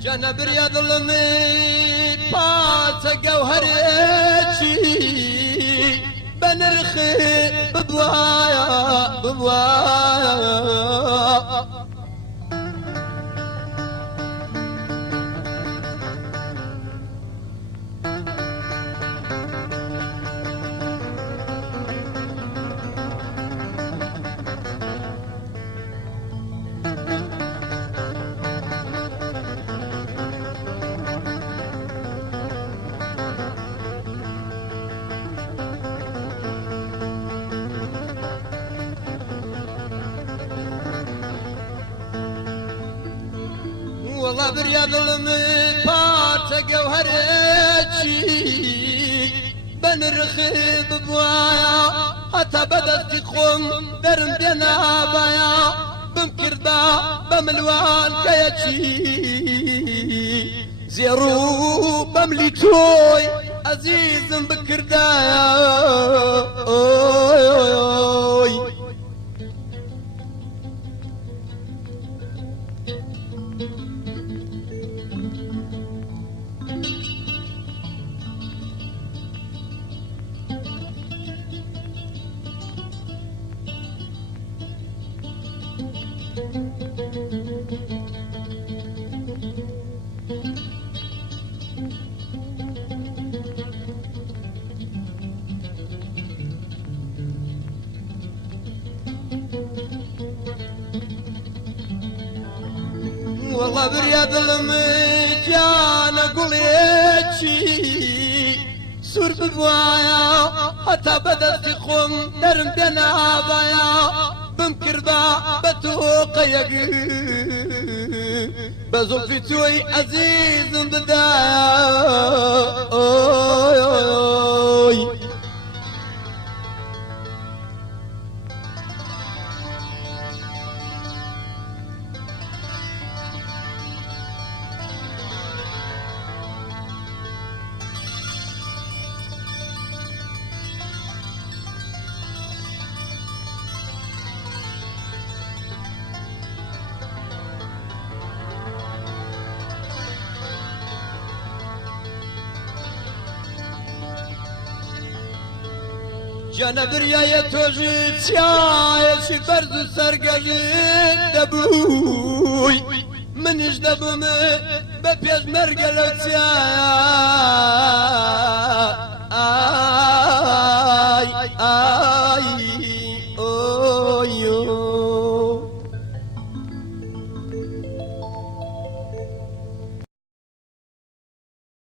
جنبر يا ظلمي طاس جوهرتي بنرخي ببوايا والله برياض المطاط جوهرتي بنرخي ببوايا حتى بدت تخم درم بينا بايا بمكردا بملوان كيتي زيرو بمليتوي عزيز بكردايا والله برياض المجان قوليتشي سور ببوايا حتى بدت تخم درم بينا بايا بمكردا بتوقيق بزلفي توي عزيز بدايا جنبر يا توجد يا شي برد سرقلين دبوي من جدبم ببيج مرقلت يا